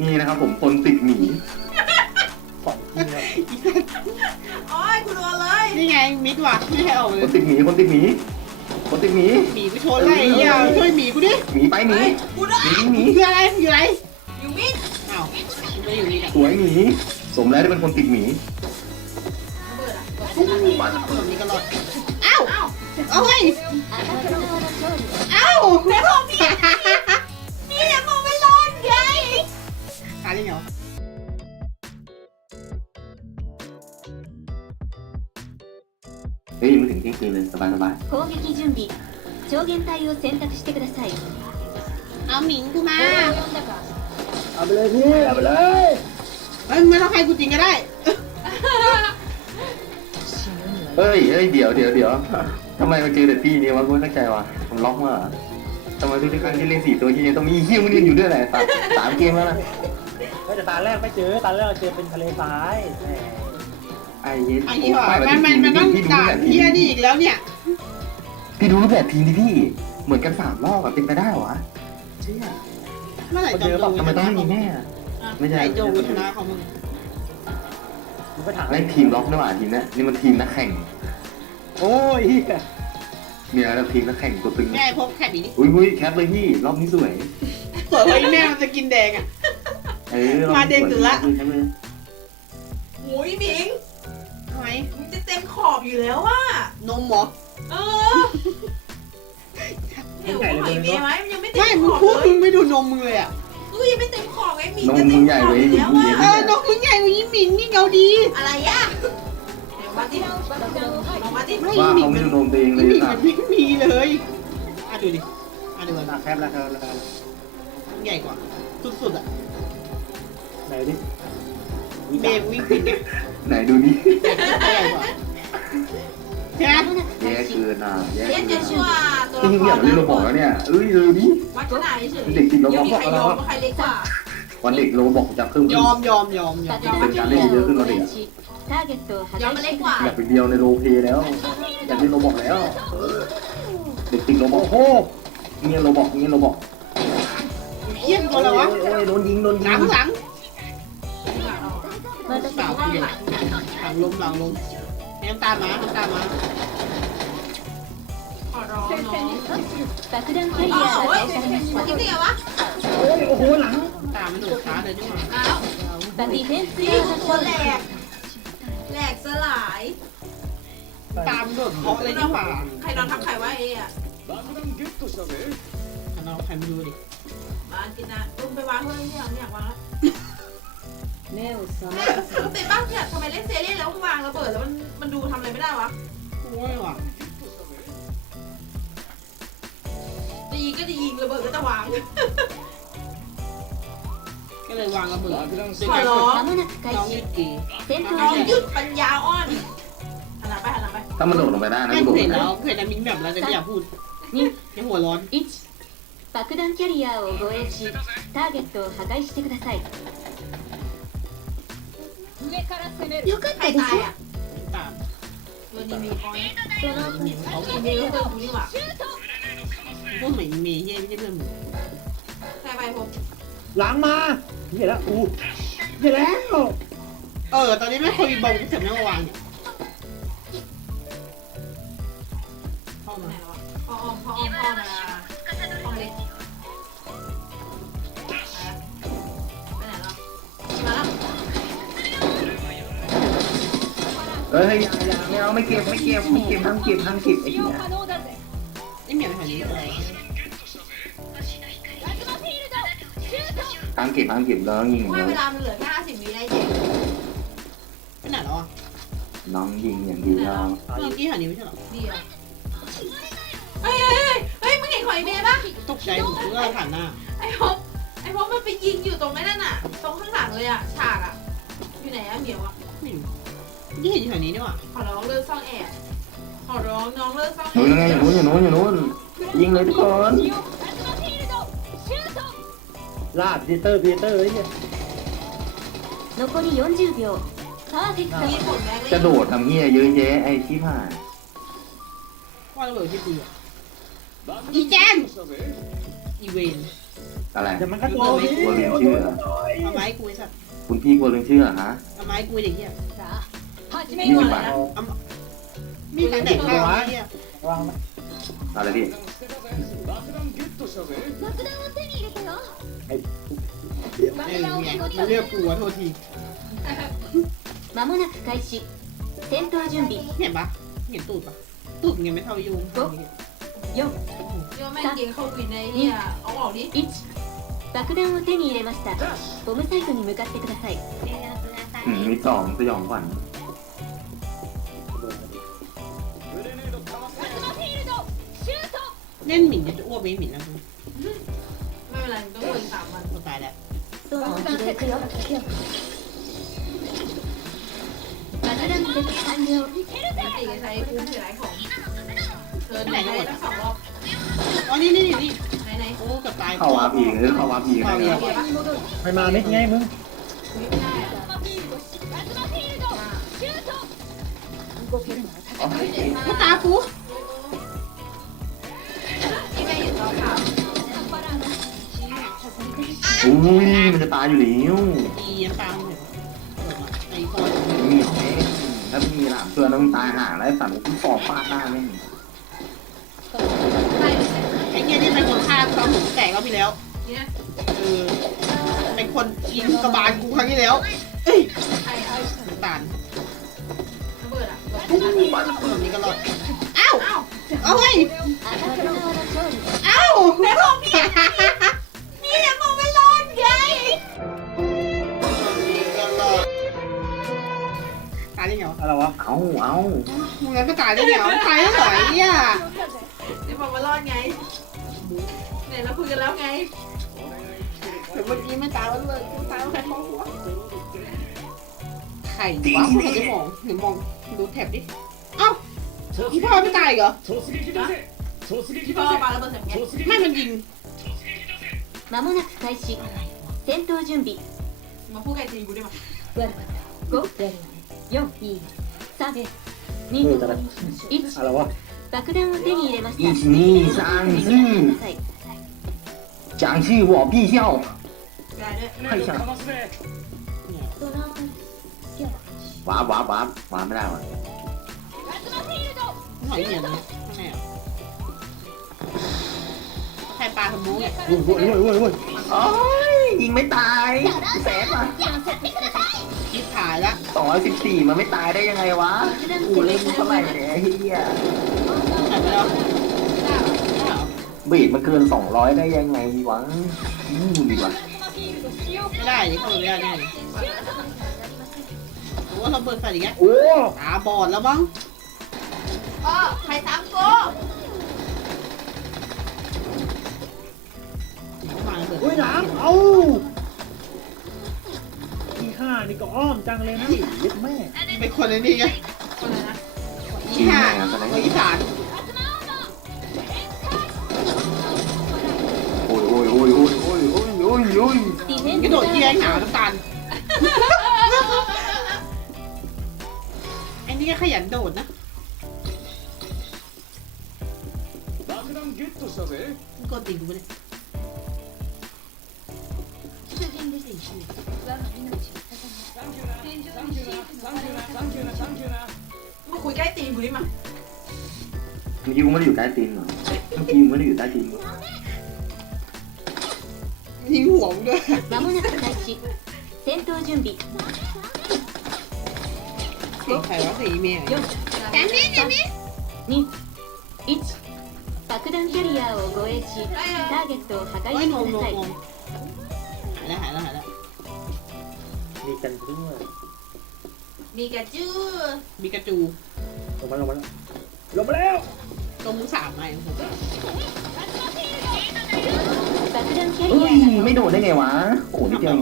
นี่นะครับผมคนติดหมีของจริงอะโอ้ยกูโดนเลยนี่ไงมิดว่ะไม่ให้ออกเลคยนติดหมีคนติดหมีคนติดหมีหมีกูชนไล่ไอ้เหี้ยช่วยหมีกูดิหมีไปหมีเฮ้ยกูได้หมีหมีคืออะไรอยู่ไหนอยู่มิดอ้าวกูไม่อยู่นี่อะสวยหมีสมแล้วที่เป็นคนติดหมีระเบิดอะแบบนี้ก็รอดอ้าวอ้าวเอาเฮ้ยอ้าวแต่ผมพี่ายได้เหรอ เฮ้ยมันถึงเที่ยงคืนเลยสบายสบาย 攻撃準備超限体を選択してください เอาหมิงกูมา เอาไปเลยพี่เอาไปเลย เฮ้ยไม่ต้องให้กูจริงก็ได้ เฮ้ยเฮ้ยเดี๋ยวเดี๋ยวเดี๋ยวทำไมมันเจอแต่พี่เนี่ยวะกูไม่เข้าใจว่ะผมล็อกมาเหรอทำไมทุกครั้งที่เล่นสี่ตัวที่เนี่ยต้องมีเฮี้ยมันยืนอยู่ด้วยแหละสามสามเกมแล้วนะ เฮ้ยแต่ตาแรกไม่เจอตาแรกเราเจอเป็นทะเลทรายแหมไอ้เหี้ยไอ้เหี้ยไปแบบมันมันมันต้องพี่ดูด่าแบบเหี้ยนี่อีกแล้วเนี่ย พี่ดูแบบทีมที่พี่ เหมือนกันสามรอบอะเป็นไปได้เหรอวะเชี่ยเมื่อไหร่จงทำไมต้องไม่มีแม่อะไม่ไหนใช่โจชนะเขามึงมึงไปถามไม่ทีมล็อกนี่หว่าทีมเนี้ยนี่มันทีมนักแข่ง โอ้ยเหี้ยเนี่ยแล้วทีมนักแข่งตัวตึงแม่พบแคปอีกนี่อุ้ยอุ้ยแคปเลยพี่รอบนี้สวยสวยกว่าไอ้แม่มันจะกินแดงอะ เออรอบมานี้เด่นสวยสุดละแคปเลยโอ้ยหมิงทำไมมึงจะเต็มขอบอยู่แล้วว่ะนมเหรอเออเดี๋ยวหอยเมย์ไหมมันยังไม่เต็ไม่มมึขงอบพูดเลมึยงไม่ดูนมมึงเลยอะกูยังไม่เต็มขอบไงหมิงนมจะเต็มึมงใหญ่ขอบเลยอยู่พี่แล้วพี่ว่ะเออนมมึงใหญ่กว่ายี่หมิงนี่เงาดีอะไรอะเดี๋ยวมาที่ลองมาที่ไม่ว่าหมิเขางไม่มันดูนมตัวเองเลยี่ยหมิงครัมับนไม่มีเลยอะดูดิอะดูมันตาแคบแล้วครับแล้วครับใหญ่กว่าสุดๆอะ ไหนดิ เบมวิ่งปิดเนี่ย ไหนดูนี่ ใหญ่กว่าใช่ไหม แย่เกินอ่ะแย่ เล่น เกิ จะ น ชั่วตัว จริ ละ ง ค ๆอยาร กเล่นโร นะ บอกแล้วเนี่ยเอ้ยเลยดิ วัดขนาดเฉย เด็กติดโร เดี๋ บ ยว อก มี บอก ใคร แล้ ยว อมว่าใครเล็กกว่า วันเด็กโรบอกจะเพิ่ม ย ขึ้น อมยอมยอมยอม 爆弾キャリアを防衛しターゲットを破 ยอม 壊 มา し เล็ て ก く กว่า だ อยากเป็นเดียวในโรเพแล้ว อยากเล่นโรบอกแล้วเด็กติดโรบอ โอ้ ก โห เงี้ยโรบอกเงี้ยโรบอก เยี่ยมตัวแล้ววะ โอ้ยโดนยิงโดน ห ยิ ลั ง งหลัง 私 สาว は เดียวหลังลมหลังลมให้น้ำตาลมาน้ำตาลมา ขอร้องน้อง 爆弾キャリ อ๋อ アが เฮ้ย 破壊されまし มันกินได้ไงวะ โอ้ยโอ้โหหลัง ตามันหนุช้าเลยจังหวะ มาแล้ว たディフェンス นี่ 用 คือ の ตัว 勝 แหล 利 กแหลกสลาย ตามโดดเพาะเลยจังหวะ ใครนอนทับใครวะเออะ เราใครมาดูดิ มากินนะลุงไปวางเฮ้ยไม่อยากไม่อยากวางแล้ว 目を覚 ปกติบ้างเนี่ยทำไมเล่นเซรีส์แล้ววางระเบิดแล้วมันมันดูทำอะไรไม่ได้วะ โอ้ยว่ะ จะยิงก็จะยิงระเบิดก็จะวาง ก็เลยวางระเบิด ขอร้อง まもなく開 น้อง 始 มิกกี้ 戦 น้อง 闘 หยุดปัญญาอ่อนหันหลังไปหันหลังไป ถ้ามันโดดลงไปได้นะ ไม่ กูโดด เห็น ไป แล้วเห็นน้ำมิงแบบแล้วแต่ไม่อยากพูดนี่ยังหัวร้อน 1爆弾キャリアを護衛しターゲットを破壊してください ใครตายอะตามตัวนี้มีคอยそのหมิงเขาเอาเยอะเพิ่มนี่ว่ะพูดเหมือนเมย์เย่ไม่ใช่เพื่อนมึงใครไปผมหลังมาเหี้ยแล้วกูเหี้ยแล้ว เออ ตอนนี้ไม่คุยบงเสร็จแล้วมาวางเนี่ยเข้าไหนมาวะพ่ออ้อมพ่ออ้อมพ่อมาพ่ เฮ้ยอย่าอย่าไม่เอาไม่เก็บไม่เก็บไม่เก็บทั้งเก็บทั้งเก็บไอ้เหี้ยไอ้เหมียวแถวนี้อะไรทั้งเก็บทั้งเก็บแล้วยิงว่าเดียวเวลามันเหลือแค่ห้าสิบวิได้เจ๊ไปไหนแล้วอะน้องยิงอย่างเดียวเมื่อกี้แถวนี้ไม่ใช่หรอเดียวเฮ้ยเฮ้ยเฮ้ยมึงเห็นหอยเมย์ปะตกใจผมเมื่อผ่านหน้าไอ้พบไอ้พบมันไปยิงอยู่ตรงนั้นน่ะ ตรงข้างหลังเลยอะฉากอะ อยู่ไหนอะเหมียวอะ ไม่รู้นี่เห็นอยู่แถวนี้นี่หว่า ขอร้องเลิกซ่องแอบ ขอร้องน้องเลิกซ่องแอ โน้นยังไง บ อย่างโน้นอย่างโน้นอย่างโน้นยิงเลยทุกคน ลาดพีเตอร์พีเตอร์ไอ้เหี้ย 残り40秒パーフェクト มีผลแม็กเลย จะโดดทำเหี้ยเยอะแยะไอ้ที่ผ่าน ว่าระเบิดที่ปืนอีแจนอีเวน อะไร เดี๋ยวมันก็โตพี่ ตัวเรียนชื่อเหรอ เอา กูไอ้สัตว์ คุณพี่กลัวเรื่องชื่อเหรอฮะ เอาไม้กูอย่างเงี้ย さあ 始め ยี่ よ สิ う บบาท มีแต่แต่ข้าวไอ้เหี้ยว างไหม อะไรพี่ 爆弾を手に入れたよ เออเนี่ยมันเรียกกูอะโทษที 間もなく開始戦闘準備 เห็นปะเห็นตูดปะตูดมันยังไม่เท่ายุง 4 เดี๋ยวแม่งเก่งเข้าวินในเฮียเอาออกดิ 1爆弾を手に入れましたボムサイトに向かってください อืมมีสองสยองขวัญ เล่นหมิ่นจะอ้วกไหมหมิ่นนะคุณไม่เป็นไรต้องวนสามวันตายแล้วตัวองเาเสร็จแล้วเที่ยวแต่ถ้าเดินเป็นอันเดียวปกติใช้คุ้มเสียหลายของเธอไหนได้ทั้งสองรอบอ๋อนี่นี่นี่ไหนไหนโอ้กับตายเข้าวาผีหรือเข้าวาผีกันเนี่ยไปมาเม็ดไงมึงไม่ได้อะตาปู จะตายอยู่แล้วตีปังเนี่ยไอ้ตอนมีแล้วมีหลามเพื่อนวมึงตายห่าแล้วสัตว์กูสอบฟาดหน้าหมไอ้เงี้ยนี่เป็นคนฆ่าตอนหูแตกแล้วพี่แล้วเนี่อเป็นคนยิงกระบาลกูครั้งที่แล้วเอ้ยตานตู้มันเปิดนี่ก็รอดอ้าวเอ้ยอ้าวแล้อพี่ อะไรวะเอาเอามึงงั้นก็ตายได้เดี๋ยวตายไล้วเหรอไเหี้ยนี่บอกว่ารอดไงเนี่ยเราคุยกันแล้วไงแต่เมื่อกี้ไม่ตายวันเลยกูตายว่าใครมอหัวใครวะใครจะมองหรือมองดูแถบดิเอ้าพี่พ่อไม่ตายเหรอพี่พ่อมาแล้บิดใส่ไงไม่มันยิงまもなく開始戦闘準備มาพูดกันจริงกูได้ไหมเกิดゴー4、3です。2、1、爆弾を手に入れました。1、2、3、4。讲戏我必笑。快笑。玩玩玩玩不来了。ไม่เห็นนะใครปลามสี่ยโว้ยโว้ยโกห้ยโอ้ยไม่ตาย สองร้อยสิบสี่มันไม่ตายได้ยังไงวะอูเล่นเท่าไหร่เนี่ยเฮียบีดมันเกินสองร้อยได้ยังไงวะอืมดีกว่าไม่ได้ดิเข้าไปไม่ได้แน่เโอ้เราเปิดไฟอย่างเงี้ยตาบอดแล้วมั้งอ๋อไข่สามกูอุ้ยน้ำเอา ข้านี่ก็อ้อมจังเลยนะยึดแม่เป็นคนเลยนี่ไงคนอะไรนะอีห่าคนอีสานโอ้ยโอ้ยโอ้ยโอ้ยโอ้ยโอ้ยโอ้ยโอ้ยกระโดดแย่งหนาวน้ำตาลไอ้นี่ก็ขยันโดดนะกดติดกูเลย มาคุยใกล้ตีนกูดิมา เมื่อกี้กูไม่ได้อยู่ใต้ตีนเหรอเมื่อกี้กูไม่ได้อยู่ใต้ตีนเหรอ ยิงหัวมึงด้วย 間もなく開始戦闘準備 เสียงใครวะเสียงอีเมย์ 4 แกนี่แกนี่ 2 1爆弾キャリアを護衛しターゲットを破壊 โอ้ย して งง く ง ださい กันด้วยมีกระจื้อมีกระจูลงมาลงมาลงมาแล้วตรงสามไม้ของผมเอ้ยไม่โดดได้ไงวะโอ้ยนิดเดียว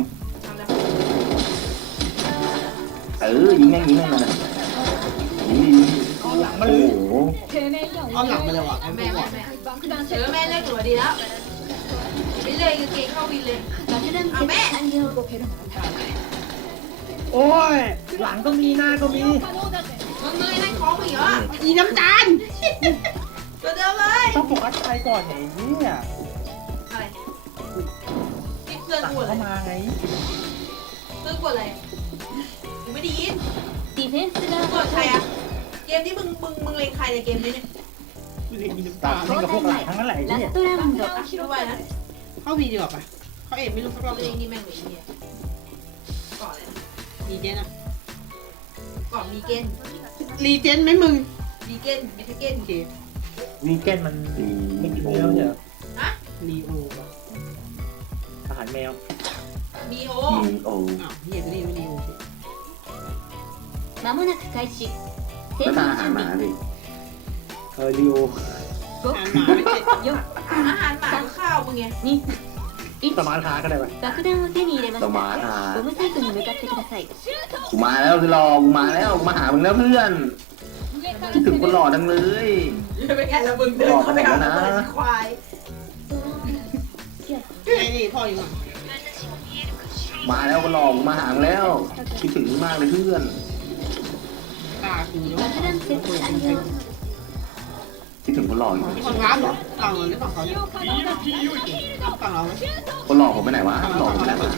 เออยิงแม่งยิงแม่งมันอะยิงดิยหลังโอ้เลยโหอ้อมหลังมาเลยว่ะแม่แม่แม่เออแม่เลิกหนูดีแล้วไปเลยกาเกงเข้าวินเลยเอาแม่ โอ้ยหลังก็มีหน้าก็มี มึงมึงไอ้นั่นคล้องมึงเหรอ อีน้ำตาล ตัวเดิมเลย ต้องโฟกัสใครก่อนไงเนี่ย อะไรนี่เพื่อน หลัง กูเหร เข้า อ มาไง กดอะไรกูไม่ได้ยิน ディフェンス มึง 側 กดใครอะเกมนี้มึงมึงมึงเลงใครในเกมนี้เนี่ย ไม่ได้มีน้ำ ตั ตา ดเล่นกับพวกหลังทั้งนั้นแหละไอ้ ラ เนี่ย ストラウンド คิดว่านะ เข้าวีดีกว่าปะเขาเอ็มไม่รู้สักรอบ เล เลย งนี่แม่งเลยเนี่ยก่อนเลยนะ รีเจนอะ ก่อนมีเกน รีเจนไหมมึง มีเกนมีเกน โอเค วีแกนมัน ตี ไม่กิน โอ เนื้อไม่ใช่เหรอ รีโอป่ะ อาหารแมว มีโอ มีโอ อ้าวเฮียจะเรียกว่ารีโอสิ 間もなく開始 ก็ 戦闘 ตาอาหาร 準 หมา 備 ดิ เออริโอ อ่านหมาไม่ใช่ 4 อาหารหมาข้าวมึงไง สมาร์ทคาร์ก็ได้ปะ 爆弾を手に入れま ส し มาร์ท た หา ボムサイトに向かってください กูมาแล้วคือรอกูมาแล้วกูมาหามึงแล้วเพื่อนคิดถึงคนหล่อจังเลย เป็นไงละมึงเดินเข้าไปหาคนควาย ไอ้นี่พ่ออยู่อ่ะ มาแล้วคนหล่อกูมาหามึงแล้ว คิดถึงมึงมากเลยเพื่อน ตาคือเนาะ 爆弾設置完了 คิดถึงคนหล่ออยู่มีคนร้านเหรอต่างเราหรือเปล่าเขาเนี่ยต่างเราไหมคนหล่อผมไปไหนวะคนหล่อผมไปไหนวะ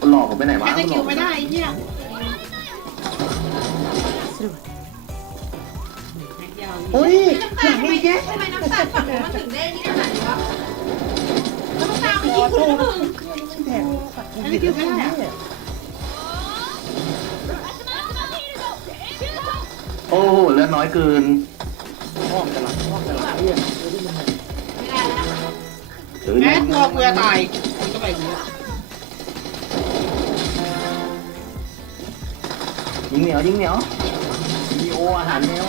คนหล่อผมไปไหนวะแค่คจะนหคิล่วอไม่ได้ไอ้เฮียแม็กยาวโอ้ยน้ำตาลทำไมทำไมน้ำตาลฝั่งมันถึงได้นี่ขนาดนี้วะน้ำตาลมันยิงกูนะมึงแทงแค่จะคิวไม่ได้อะโอ้โหเลือดน้อยเกิน ห้องกันละห้องกันละเรื่อแม่ตัวเกลือตายมันก็ไปยยิงเหนียวยิงเหนียวมีโออาหารแมว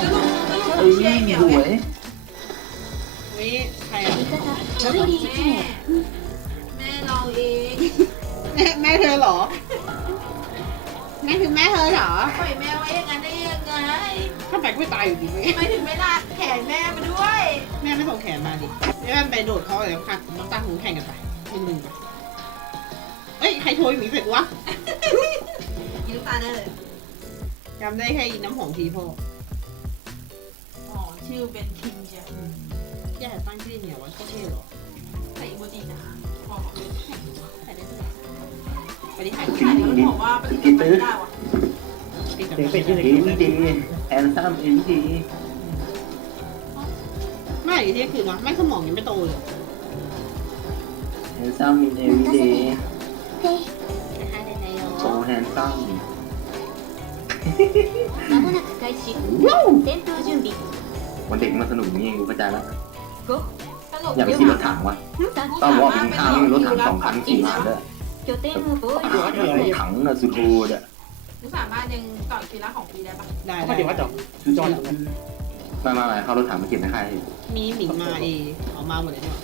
เอ้ยหวยนี่ใครอะแม่เราเองแม่แม่เธอเหรอ แม่คือแม่เธอเหรอปล่อยแม่ไว้อย่างนั้นได้ยังไงถ้าแบกไม่ตายอยู่ดีไหมทำไมถึงไม่ลากแขนแม่มาด้วย แม่ไม่ส่งแขนมาดิแม่ไปโดดเขาเลยค่ะน้ำตาหูแข่งกันไปหนึ่งหนึ่งไปเอ้ยใครโทรหมีเสร็จวะกินน้ำตาลได้เลยจำได้แค่อีน้ำหอมทีพ่ออ๋อชื่อเป็นคิมเชียอย่าตั้งชื่อเนี่ยวะเท่หรอใส่อีโมจินะอ๋อไปดิถ่าย ถ่ายแล้วบอกว่าเป็นคนไม่ได้ว่ะ ติดกับ เสียงเป็ดที่ เอ จะกิน วีดีแอนซัมเอวีดี ไม่ที่คือเนาะไม่สมองยังไม่โตเลย แอนซัมอินเอวีดี フェイ โซแฮนซัม 間もなく開始戦闘準備 วันเด็กมันสนุกอย่างนี้เองกูเข้าใจแล้ว 5 ตลก อย่าไปขี่รถถังวะ 3 ต้องบอกว่าเป็นข้าวมีรถถังสองคันขี่มาด้วย 拠点を防衛 ร してください ถถังอะสุดโหดอะ หนูสามารถยังต่อยกีฬาของปีได้ปะ ได้ เขา ได้ เดี๋ยวว่าจอดจอดตรงนั้น มามามาเข้ารถถังมาเก็บในค่าย มีหมิงมาเอออกมาหมดเลยเนี่ย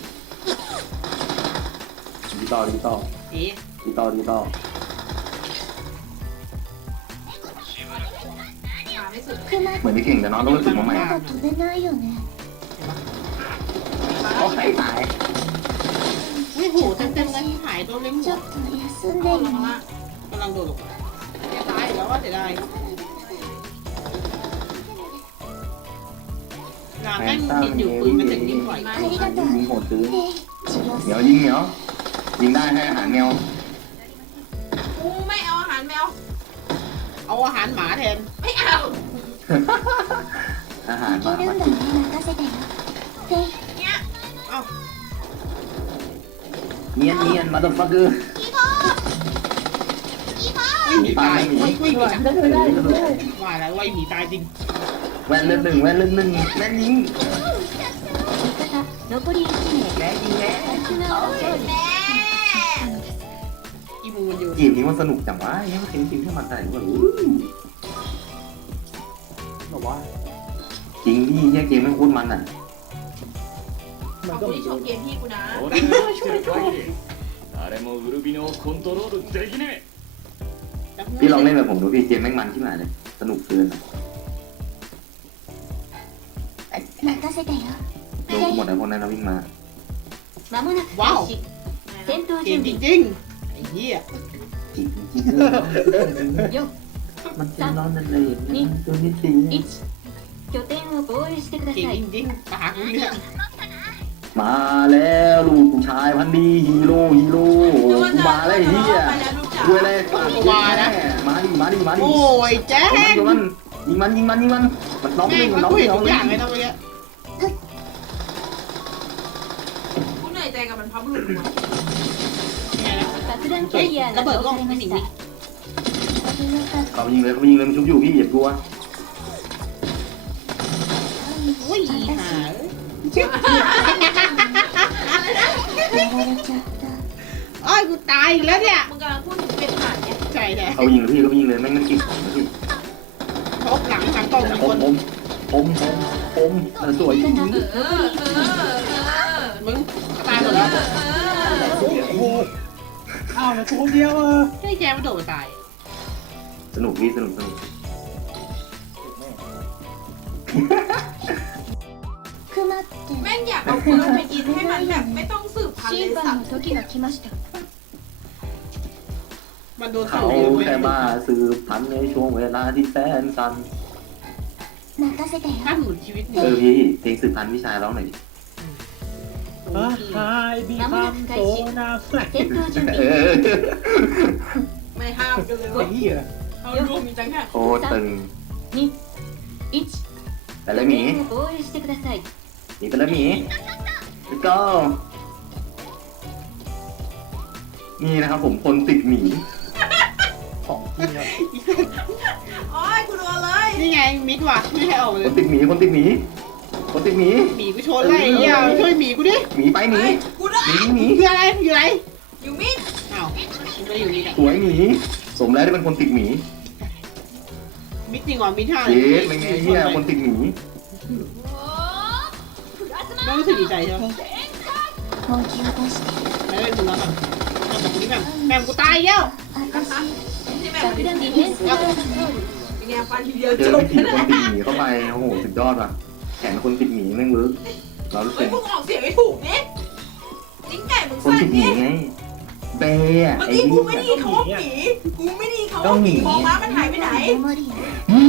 ดิจิตอลดิจิตอล เอ๊ะ ดิจิตอลดิจิตอล มาไม่สุด เหมือนที่เก่งแต่น้องต้องรู้สึกมาใหม่ まだ飛べないよね โอ้ใครตาย เฮ้ยโหเต็มเต็มๆเลยหายตัวเล็กหม ちょ ด っと休ん โด で นล る ง の มา กำลังโดดลงมาจะตายอยู่แล้วว่าเสียดายลาแม่งบินอยู่ปืนมันจะยิงไหว ยิงโหดซื้อ フェイ治療 เหนียวยิงเหนียวยิงได้ให้อาหารแมว กูไม่เอาอาหารแมว เอาอาหารหมาแทน ไม่เอา อาหาร い มา けるんだね任せてよフェイ เนี่ย เนียนเนียนมาตัวฟักเกอร์ ไม่หมีตายไม่ไม่หมี ได้ได้ได้ได้ ว่าแล้วว่าหมีตายจริง แวนเลือดหนึ่งแวนเลือดหนึ่งแวนยิง 味方残り1名 แวนยิงแวน 沖縄勝利 แม่ อีมูมันอยู่ เกมนี้มันสนุกจังวะยังไม่เคยจริงที่มันอะไรวะ บอกว่า จริงพี่เนี่ยเกมไม่คุ้นมันอ่ะ มั ข น อบ ก็ คุณที่ชมเกมพี่กูนะ 俺が生きてる ย 限り誰もウルビノをコントロールできねえ พี่ลองเล่นแบบผมดูพี่เกมแม่งมันที่ไหนเลยสนุกเกิน 任せてよ โดนหมดแล้วพวกนั้นเราวิ่งมา 間もなく開始戦闘 เกม 準 จ 備 ริงๆไอ้เหี้ย จริงจริงมันเป็นร้อนนั่นเลยตัวนิดเดียว 1拠点を防衛してくだ เกม さい จริงๆปากมึงเนี่ย มาแล้วลูกผู้ชายพันดีฮีโร่ฮีโร่มาแล้วเฮียกูอะไรปากกูาแล้มาดิมาดิมาดิโอ้ยแจ้งยิงมันยิงมันยิงมันมันน้องหนึ่งน้องหนึ่งน็อกหนึ่งกูเหนื่อยใจกับมันพับหลุดหัวระเบิดกล้องไม่หนีเขายิงเลยเขายิงเลยมันชุบอยู่พี่เหยียบกูวะอุ้ยหา โอ้ยกูตายอีกแล้วเนี่ยมึงกำลังพูดถึงเป็นผ่านเนี่ยใจเนี่ยเอายิงพี่ก็ไม่ยิงเลยแม่งไม่กินของนะพี่ทบหลังหลังตรงมีอคนผมผมผมอมสวยจริงเออเมึงตายหมดแล้วโอ้โหอ้าวแล้วตัวเดียวอะไอ้แกมันโดดตายสนุกพี่สนุกสนุก แม่งอยากเอาปืนไปกินให้มันแบบไม่ต้องสืบพันธุ์เลย 審 สั 判 ต の ว์ 時が来ました มันโดน เขา เข่าเยอะเว้ย แค่มาสืบพันธุ์ในช่วงเวลาที่แสนสั้น 任せてよ ถ้าหมุนชีวิตห เอ นึ่ อง พี่เพลงสืบพันธุ์พี่ชายร้องหน่อยดิ อ่ะไฮบีคัมโซนาแฟลก 戦闘準 เอ 備 อ ไม่ห้ามกันเลย ไอ้เหี้ย เขารวมมีจังแค่ โคตรตึง 1 แต่ละหมี 拠点を防衛してください หมีแต่ละหมี let's go นี่นะครับผมคนติดหมีของจริงอะโอ้ยกูโดนเลยนี่ไงมิดว่ะไม่ให้ออกเลคยนติดหมีคนติดหมีคนติดหมีหมีกูชนเลยไอ้เหี้ยช่วยหมีกูดิหมีไปหมีเฮ้ยกูได้หมีหมีคืออะไรอยู่ไหนอยู่มิดอ้าวมันไม่ได้อยู่นี่แหละสวยหมีสมแล้วที่เป็นคนติดหมีมิดจริงเหรอมิดท่าเย้เป็นไงเฮียคนติดหมีไม่ รู้สึกดีใจใช่ไหม 本気を出して ไม่ได้ถึงแล้วแบบแบบนี้แบบแม่งกูตายแล้ว 私 ที่แม่ 爆弾ディフェンスガードロール เป็นไงฟันทีเดียว เจ จ อบ วิธี แค่ ค นั้น นติดหมีเข้าไปโอ้โหสุดยอดว่ะแขนคนติดหมีแม่งเวิร์กเรารู้ เฮ้ สึ ย ก มึงออกเสียงให้ถูกดิจิ้งไก่มึง คน สั้น ติดหมี เนี่ย ไงเบย์อะ เมื่อ ไอ้ กี้กู นี่ ไม่ได้ยินคำว่าหมีกูไม่ได้ยินคำว่าหมีมองม้ามันหายไปไหน 守り หมี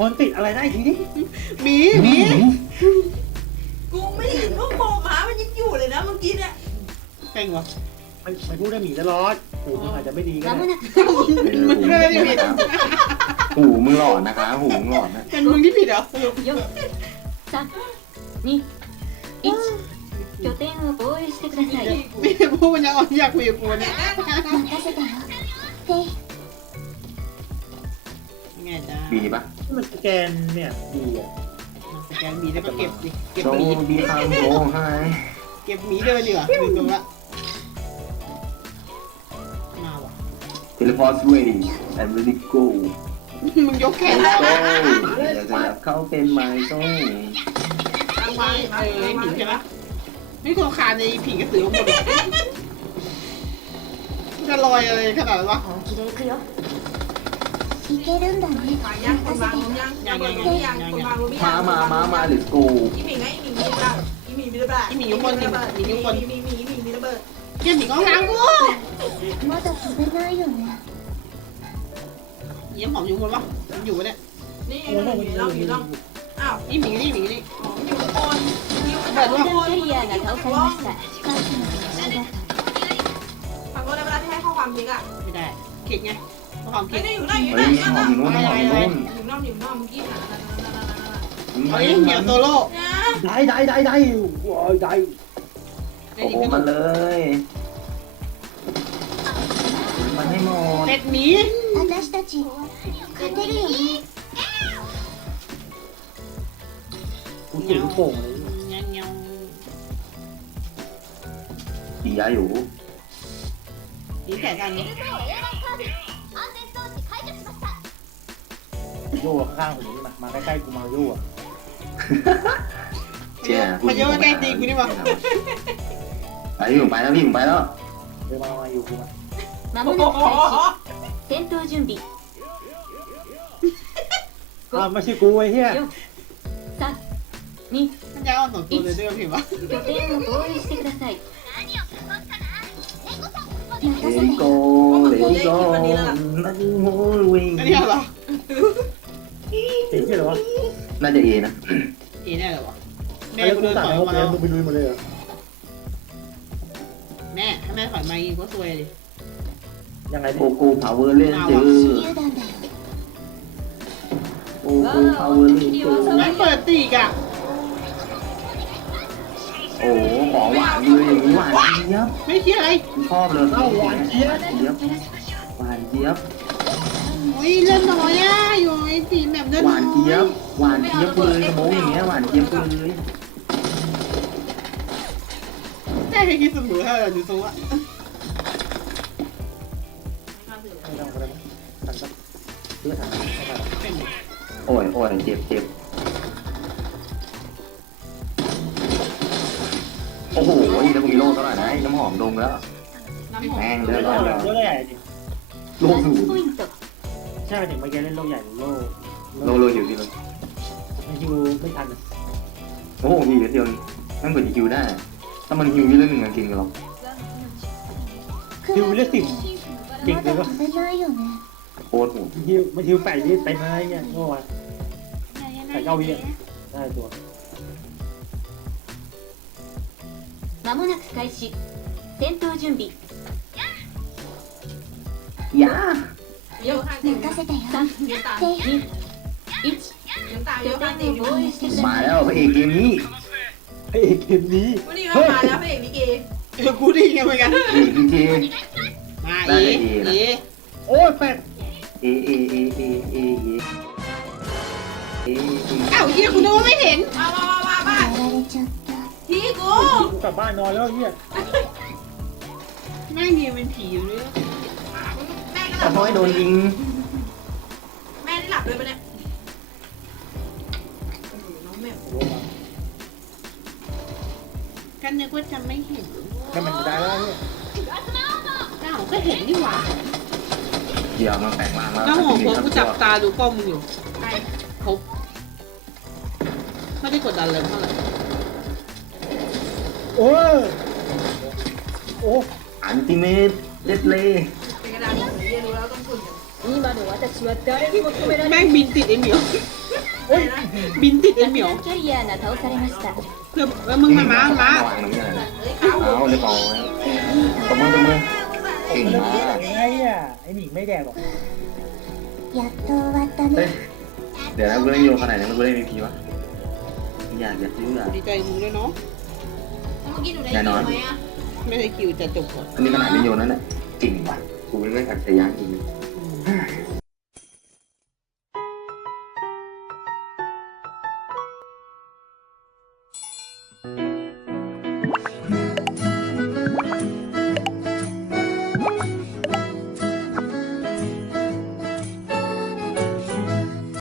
คนติดอะไรได้ทีนี้ หมีหมี กูไม่ได้ยินว่ามองม้ามันยังอยู่เลยนะเมื่อกี้เนี่ย แข่งวะ มันมันพูดได้หมีตลอดหูมันอาจจะไม่ดีก็ 間も ได้ なく เออหูมึงนะครับหูมึงหลอนนะคะหูมึงหลอนนะ เป็นมึงที่ผิดเหรอ 4 3 2 1拠点を防衛してください มีพวกมันยังอ่อนอยากคุยกับกูเนี่ย 任せてよフ ェイไงจ้าบีปะที่มันสแกนเนี่ยดีอะสแกนหมีแล้วก็เก็บดิเก็บโดหมีบีคามโดให้เก็บหมีเดินดีกว่าลืมตัวละมาว่ะเทเลพอร์ต ready and ready go มึงยกแขน go แล้วอยากจะแบบเข้าเป็นไมโซ่ตั้งมาไว้เออไอ้หมีใช่ปะไม่ตัวคานในผีกระสือหมดเลยจะลอยอะไรขนาดนั้นวะ 本気で行くよいけるんだね ฝากยังคนบางรู้ยังยังเปิดรู้ยังคนบางรู้ไม่ยั มาง มามามา let's go อีหมีไงอีหมีมีระเบิดอีหมีมีระเบิดอีหมีมีมีมีมีระเบิด เยี่ยหมีกองล้างกู まだ飛べないよね เยี่ยมหอมอยู่บนวะมันอยู่วะเนี่ย นี่อยู่อยู่ล่องอยู่ล่องอ้าว นี่หมีนี่หมีนี่ อยู่บนอยู่บน 爆弾キャリアが倒されましたスカートのありがとう ฟังก็ได้เวลาที่ให้ข้อความทิ้งอ่ะ ไม่ได้เข็ดไง ความ ไม่ คิด ได้อยู่นั่นอยู่ เฮ้ นั่ ย นอยู่ หอ นั่ ม น อยู่นู้นหอมอยู่นู้น อยู่นั่นอยู่นั่นเมื่อกี้น่ะ เฮ้ยเหมียวโซโล่ นะ ได้ได้ได้ได้ว้ายได้ ไอ้ โอ้ นี่ โห ก็ มาเลยมันให้หมด เป็ดหมี 私たち勝てるよね กูเจ็บลูกโป่งเลย เงี้ยเงี้ย ดียาอยู่ นี่แต่กันนี้ โย่ข้างๆผมนี่มามาใกล้ๆกูมาโย่อะ เชี่ย มันเยอะแกล้งตีกูนี่วะ ไปพี่ผมไปแล้วพี่ผมไปแล้ว เดินมามาอยู่กูมา 間 โอ้ も โห なく開始戦闘準備 อ้าวไม่ใช่กูไอ้เหี้ย 3 2 มันจะอ่อนสองตัวเลยด้วยพี่วะ 拠点を防衛してください任 เล せて โกเลโกนักโมวิ่ง อันนี้เหรอ เจ๋งใช่เหรอวะ น่าจะเอนะ เอ๋แน่เลยวะแม่ แล้ว กู กู เดิน สั่ง ถอย ให้ ออกมา เขาแพ้ แล้ว มึงไปลุยหมดเลยเหรอ แม่ให้แม่ถอย อยมาอีกก็ซวยเลย ยังไง โกโก้พาวเวอร์เลนเจอร์ 手榴弾だよ โกโก้พาวเวอร์เลนเจอร์ ไม่เปิดตีกอ่ะ โอ้โหของหวานเลยอย่างนี้หวานเจี๊ยบ ไม่เชื่ออะไร ชอบเลยหวานเจี๊ยบเจี๊ยบหวานเจี๊ยบ โ อ้ยเล่นน้อยอ่ะอยู่ไอ้ตีแบบเล่น ห น้ วานเจี๊ยบหวานเจี๊ยบเลยสโมองอย่างเงี้ยหวานเจี๊ยบเลย แค่ให้คิดเสมอถ้าเราอยู่ตรงอ่ะ ไม่ต้องก็ได้มั้งสั่งก็เพื่อสั่งไม่ได้หรอก เป็น โอ้ยโอ้ยเจ็บเจ็บโอ้โหแล้วมึงมีโล่เท่าไหร่นะไอ้น้ำหอมดมแล้ว น้ำหอม แม่ง เล่ เด้อน โล ร้อย กใหญ่โลกใหญ่จริง โล่ マ สู ッ ง チポイント ใ ช่ไปถึงเมื่อกี้เล่นโลกใหญ่โลก โล่โล่อยู่ที่มัน มันฮิวไม่ทันอะ โอ้โหมีเดียวนั่นกว่าจะฮิวได้ ถ้ามันฮิวนี่เรื่องหนึ่งจริงๆหรอก ฮิวเลือดสิบจริง ま เลย だ ว่า 飛べないよね โคตรโหด ฮิวมันฮิวแปดวิเต็มอะไรเงี้ยโง่อะใส่เก้าวิอะได้ตัว 間もなく開始戦闘準備 ยา เยอะข้างติ่ม 任せてよ เยอะตา せーの1 เยอะตาเย 拠 อะข้างติ่ 点 ม を防衛してくだ มา さい แล้วพระเอกเกมนี้ ไอ้เกมนี้ วันนี้เรามาแล้วพระเอกลิเก เออกูดีกันเหมือนกัน เอกจริง มา ได้ เอ เลย เอ โอ้ยแปด ๆเอเอเอเอเอเอเอ อ้าวเฮียคุณนึกว่าไม่เห็น มามามามาบ้าน やられちゃった ที่กู กูกลับบ้านนอนแล้วเฮีย แม่งเนียนเป็นผีอยู่เลย แม่ก็หแต่ลับพอให้โดนยิง แม่ได้หลับเลยปะเนี่ยโอ้โหน้องแม่โอ้มากันนึกว่าจะไม่เห็นแค่มันจะได้แล้วเนี่ยอ้าวก็เห็นนี่หว่าเดี๋ยวมันแปลงร่างแล้วน้ำหอมผมกูจับตาดูกล้องมึงอยู่ใครครบไม่ได้กดดันเลยเท่าไหร่โอ้ยโอ้อันติเมตเด็ดเลยเป็นกระดาษเหมือน เรียนรู้แล้วต้องคุณกัน 今の私は誰にも止められ แม่งบินติดไอ้เหมียว โอ้ยนะ บินติดไอ้ 爆 เหมียว 弾キャリアが倒されました เพื่อเออมึงมามามา วางตรงนี้อะไรนะ เฮ้ยเขา เอาเรียบร้อยตบมือตบมือเก่ง มัน มาก ไงอ่ะไอ้หนิงไม่แดกหรอก やっと終わった เฮ้ย ね เดี๋ยวนะกูเล่นโยขนาดนี้มันกูเล่นมีพีวะอยากอยากซื้ออ่ะ ดีใจมึงด้วยเนาะ เมื่อกี้หนูได้ แน่ ยิน นอน ไหมอะ ไม่ได้คิวจะจบก่อน อันนี้ขนาดนี้โยนนั่นแหละเก่งว่ะ กูไม่ได้ขัดใจยากจริงอืม